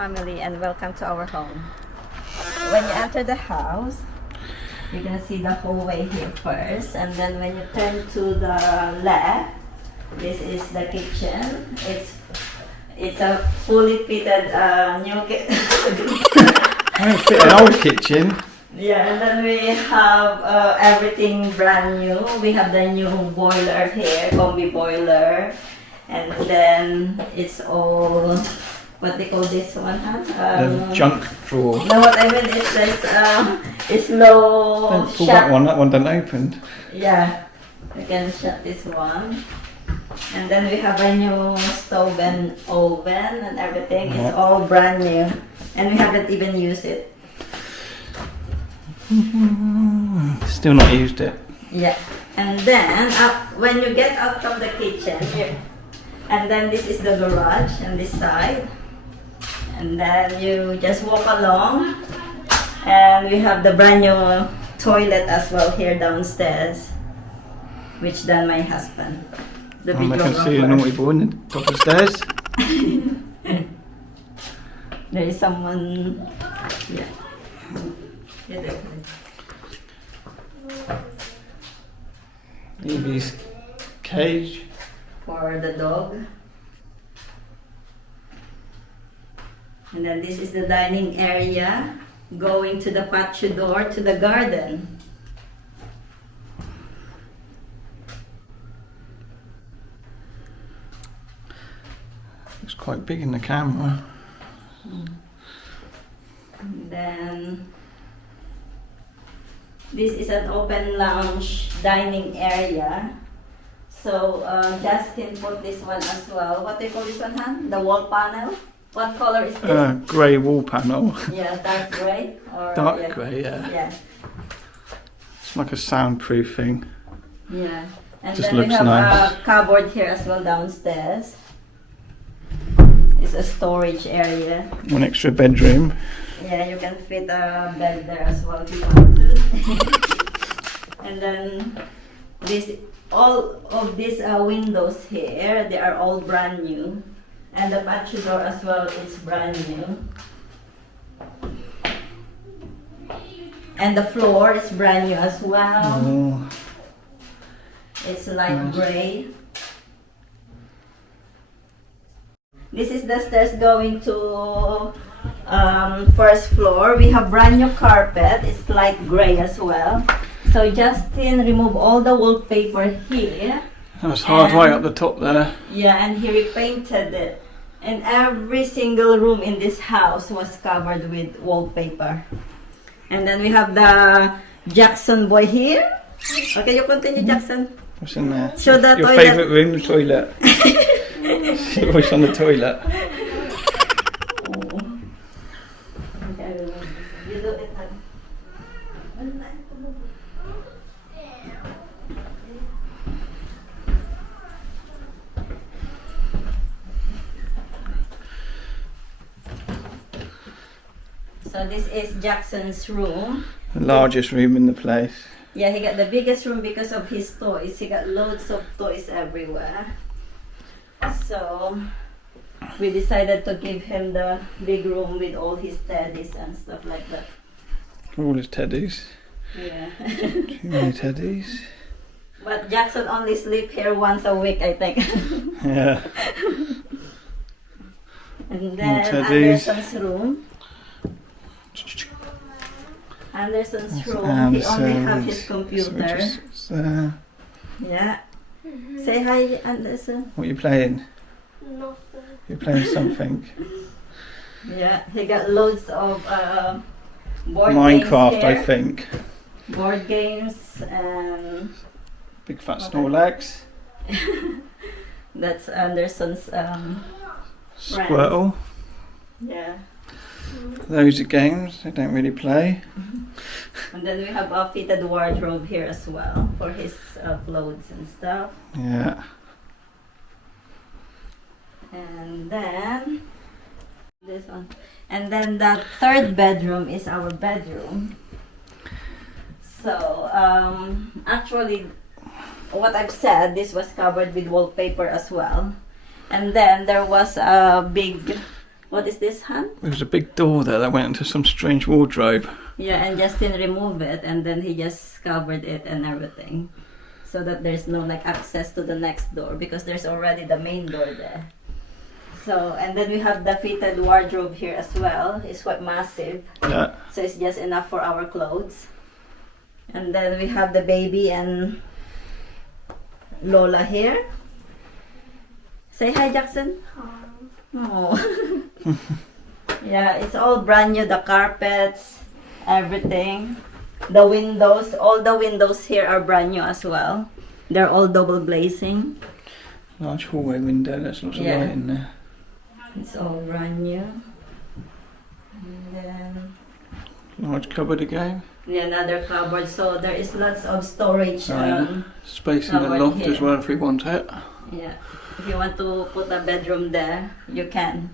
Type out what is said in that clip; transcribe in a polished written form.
family, and welcome to our home. When you enter the house, you're gonna see the hallway here first, and then when you turn to the left, this is the kitchen. It's a fully fitted new kitchen. An old kitchen. Yeah, and then we have everything brand new. We have the new boiler here, combi boiler, and then it's all what they call this one, huh? The junk drawer. No, what I mean is this. It's low. Don't pull shut. that one. That one done opened. Yeah, we can shut this one. And then we have a new stove and oven and everything. It's all brand new, and we haven't even used it. Still not used it. Yeah, and then when you get out from the kitchen here, and then this is the garage on this side, and then you just walk along, and we have the brand new toilet as well here downstairs, which done my husband. The I can see a naughty boy in the top of the stairs. There is someone. Yeah. Evie's cage. For the dog. And then this is the dining area going to the patio door to the garden. Looks quite big in the camera. And then this is an open lounge dining area. So Justin put this one as well. What do you call this one, huh? The wall panel? What color is this? Grey wall panel. Yeah, dark grey? Or, Dark yeah. grey, yeah. Yeah. It's like a soundproof thing. Yeah. And Just then we looks have nice. a cupboard here as well downstairs. It's a storage area. One extra bedroom. Yeah, you can fit a bed there as well if you want to. And then all of these windows here, they are all brand new. And the patio door as well is brand new. And the floor is brand new as well. Oh, It's light nice. gray. This is the stairs going to first floor. We have brand new carpet. It's light gray as well. So Justin removed all the wallpaper here. that's hard way up the top there. Yeah, and he repainted it. And every single room in this house was covered with wallpaper. And then we have the Jackson boy here. Okay, you continue, Jackson. What's in there? Show the Your toilet. favourite room, the toilet. You're always on the toilet. You do it, huh? So this is Jackson's room. The largest room in the place. Yeah, he got the biggest room because of his toys. He got loads of toys everywhere. So we decided to give him the big room with all his teddies and stuff like that. All his teddies. Yeah. Too many teddies. But Jackson only sleep here once a week, I think. Yeah. And then teddies. Anderson's room. Anderson's room. He only have his computer. Yeah. Say hi, Anderson. What are you playing? Nothing. You're playing something. Yeah, he got loads of board Minecraft, games I here. think. Board games and Big fat Okay. Snorlax. that's Anderson's Squirtle. yeah. Those are games they don't really play. And then we have a fitted wardrobe here as well for his clothes and stuff. Yeah. And then this one. And then the third bedroom is our bedroom. So actually what I've said, this was covered with wallpaper as well. And then there was a big What is this, Han? There was a big door there that went into some strange wardrobe. Yeah, and Justin removed it and then he just covered it and everything. So that there's no like access to the next door because there's already the main door there. So, and then we have the fitted wardrobe here as well. It's quite massive. Yeah. So it's just enough for our clothes. And then we have the baby and Lola here. Say hi, Jackson. Oh. Yeah, it's all brand new. The carpets, everything. The windows, all the windows here are brand new as well. They're all double glazing. Large hallway window, there's lots of Yeah. light in there. It's all brand new. And then Large cupboard again. yeah, another cupboard. So there is lots of storage. Space in the Cupboard loft here. as well if we want it. Yeah, if you want to put a bedroom there, you can.